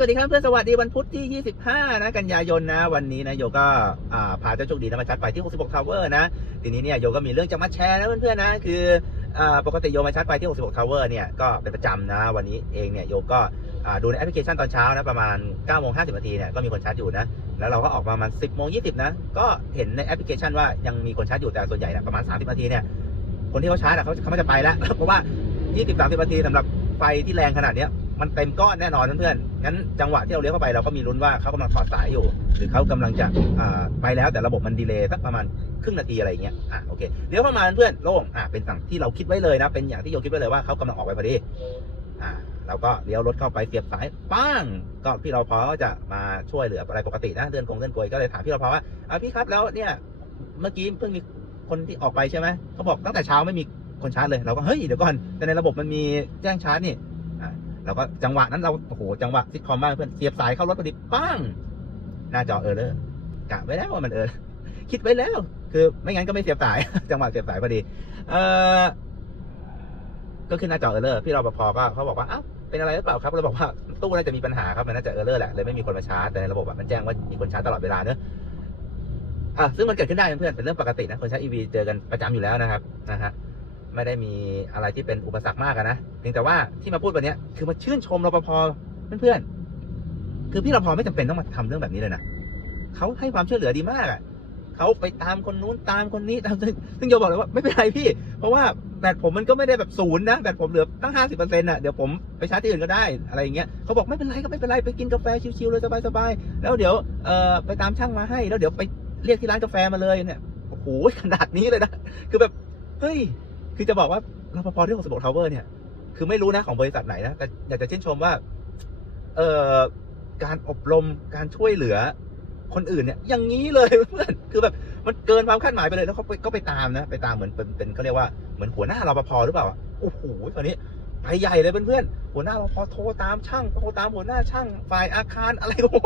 สวัสดีครับเพื่อนสวัสดีวันพุธที่ 25 นะกันยายนนะ วันนี้นะโยก็พาเจ้าโชคดีนะมาชาร์จไฟที่ 66 Tower นะ ทีนี้เนี่ยโยก็มีเรื่องจะมาแชร์นะเพื่อนๆนะ คืออปกติโยมาชาร์จไฟที่ 66 Tower เนี่ยก็เป็นประจำนะ วันนี้เองเนี่ยโยก็ดูในแอปพลิเคชันตอนเช้านะ ประมาณ9โมง50นาทีเนี่ยก็มีคนชาร์จอยู่นะ แล้วเราก็ออกมาประมาณ 10โมง20 นะ ก็เห็นในแอปพลิเคชันว่ายังมีคนชาร์จอยู่แต่ส่วนใหญ่เนี่ยประมาณ 30นาทีเนี่ยคนที่เขาชาร์จอะเขาเขาไม่จะไปแล้วเพราะว่า 20 30นาทีสำหรับไฟที่แรงขนาดเนี้ย มันเต็มก้อนแน่นอนเพื่อนๆงั้นจังหวะที่เราเลี้ยวเข้าไปเราก็มีลุ้นว่าเขากำลังถอดสายอยู่ หรือเขากำลังจะไปแล้วแต่ระบบมันดีเลย์สักประมาณครึ่งนาทีอะไรอย่างเงี้ยอะโอเคเลี้ยวเข้ามาเพื่อนโล่งอะเป็นสั่งที่เราคิดไว้เลยนะ เป็นอย่างที่โยคิดไว้เลยว่าเขากำลังออกไปพอดีอ่าเราก็เลี้ยวรถเข้าไปเสียบสายป้างก็พี่เรปภก็จะมาช่วยเหลืออะไรปกตินะเดินกงเดินโกยก็เลยถามพี่เรปภว่าอะพี่ครับแล้วเนี่ยเมื่อกี้เพิ่งมีคนที่ออกไปใช่ไหมเขาบอกตั้งแต่เช้าไม่มีคนชาร์จเลยเราก็เฮ้ยเดี๋ยวก่อนแต่ในระบบมันมีแจ้งชาร์จนี่ เราก็จังหวะนั้นเราโอ้โหจังหวะซิทคอมมากเพื่อนเสียบสายเข้ารถพอดีปั้งหน้าจอเออร์เลอร์กะไว้แล้วว่ามันเออคิดไว้แล้ว คือไม่งั้นก็ไม่เสียบสาย จังหวะเสียบสายพอดีเออก็ขึ้นหน้าจอเออร์เลอร์พี่รปภก็เขาบอกว่าอ้าวเป็นอะไรหรือเปล่าครับเราบอกว่าตู้น่าจะมีปัญหาครับมันน่าจะเออร์เลอร์แหละเลยไม่มีคนมาชาร์จแต่ในระบบมันแจ้งว่ามีคนชาร์จตลอดเวลาเนอะอะซึ่งมันเกิดขึ้นได้เพื่อนเป็นเรื่องปกตินะคนใช้ EV เจอกันประจำอยู่แล้วนะครับนะฮะ ไม่ได้มีอะไรที่เป็นอุปสรรคมากนะเพียงแต่ว่าที่มาพูดวันนี้คือมาชื่นชมรปภเพื่อนๆคือพี่รปภไม่จำเป็นต้องมาทำเรื่องแบบนี้เลยนะเขาให้ความช่วยเหลือดีมากอะเขาไปตามคนนู้นตามคนนี้ตามซึ่งซึ่งโยบอกเลยว่าไม่เป็นไรพี่ เพราะว่าแบตผมมันก็ไม่ได้แบบศูนย์นะแบตผมเหลือตั้งห้าสิบเปอร์เซ็นต์อะเดี๋ยวผมไปชาร์จที่อื่นก็ได้อะไรอย่างเงี้ยเขาบอกไม่เป็นไรก็ไม่เป็นไรไปกินกาแฟชิวๆเลยสบายๆแล้วเดี๋ยวเอ่อไปตามช่างมาให้แล้วเดี๋ยวไปเรียกที่ร้านกาแฟมาเลยเนี่ยโอ้โหขนาดนี้เลยนะคือแบบเฮ้ย คือจะบอกว่ารปภที่หกสิบหกทาวเวอร์เนี่ย คือไม่รู้นะของบริษัทไหนนะ แต่อยากจะชื่นชมว่า เอ่อ การอบรม การช่วยเหลือ คนอื่นเนี่ย อย่างนี้เลยเพื่อน คือแบบ มันเกินความคาดหมายไปเลย แล้วเขาไปก็ไปตามนะ ไปตามเหมือนเป็นเป็นเขาเรียกว่า เหมือนหัวหน้ารปภหรือเปล่า โอ้โห ตอนนี้ไปใหญ่เลยเพื่อนๆ หัวหน้ารปภโทรตามช่าง โทรตามหัวหน้าช่าง ฝ่ายอาคารอะไรโอ้โห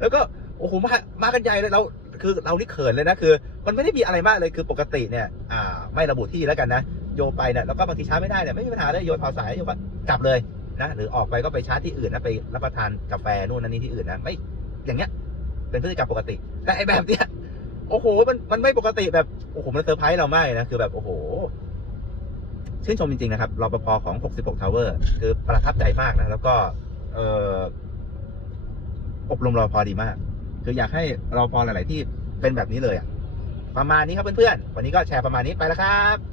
แล้วก็ โอ้โห มา มากันใหญ่เลย เรา คือเรานี่เขินเลยนะคือ มันไม่ได้มีอะไรมากเลยคือปกติเนี่ยอ่าไม่ระบุที่แล้วกันนะโยไปเนี่ยแล้วก็บางทีชาร์จไม่ได้เนี่ยไม่มีปัญหาเลยโยนถอดสายโยก็กลับเลยนะหรือออกไปก็ไปชาร์จที่อื่นนะไปรับประทานกาแฟนู่นนั่นนี่ที่อื่นนะไม่อย่างเงี้ยเป็นพฤติกรรมปกติ แต่ไอแบบเนี้ยโอ้โหมันมันไม่ปกติแบบโอ้โหมันเซอร์ไพรส์เรามากนะคือแบบโอ้โหชื่นชมจริงๆนะครับรปภของ 66 Tower คือประทับใจมากนะ แล้วก็ เอ่ออบรมรปภดีมาก คืออยากให้ราพอหลาย ๆ ที่เป็นแบบนี้เลยอะประมาณนี้ครับเพื่อน ๆ วันนี้ก็แชร์ประมาณนี้ไปแล้วครับ